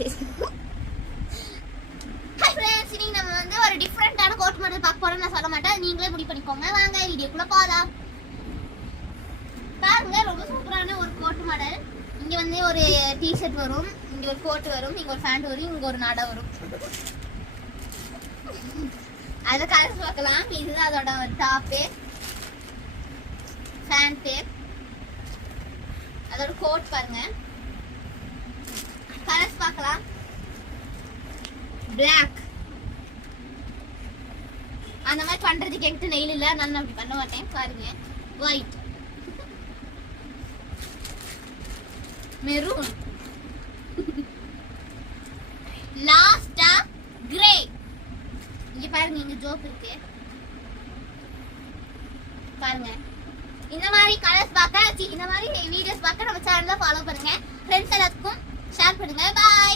சரி. Hi friends, இன்னைக்கு நம்ம வந்து ஒரு டிஃப்ரெண்டான கோட் மாடல் பார்க்க போறோம். நான் சொல்ல மாட்டேன், நீங்களே முடிவு பண்ணிக்கோங்க. வாங்க வீடியோக்குள்ள போலாம். பாருங்க, ரொம்ப சூப்பரான ஒரு கோட் மாடல். இங்க வந்து ஒரு டி-ஷர்ட் வரும், இங்க ஒரு கோட் வரும், இங்க ஒரு பேண்ட் வரும், இங்க ஒரு நாடா வரும். அத கலர்ஸ் பார்க்கலாம். இதுதான் அதோட டாப், பேண்ட், அதோட கோட் பாருங்க. கலர்ஸ் பார்க்கலாம். Black. அந்த மாதிரி பண்றதுக்கு என்கிட்ட நெயில் இல்ல, நான் அப்படி பண்ண மாட்டேன். பாருங்க, ஒயிட், மெரூன், லாஸ்டா கிரே. இங்க பாருங்க, இங்க ஜோப் இருக்கு பாருங்க. இந்த மாதிரி கலர்ஸ் பார்க்க, இந்த மாதிரி வீடியோஸ் பார்க்க நம்ம சேனலை ஃபாலோ பண்ணுங்க. ஃப்ரெண்ட்ஸ் எல்லாத்துக்கும் ஷேர் பண்ணுங்க. பாய்.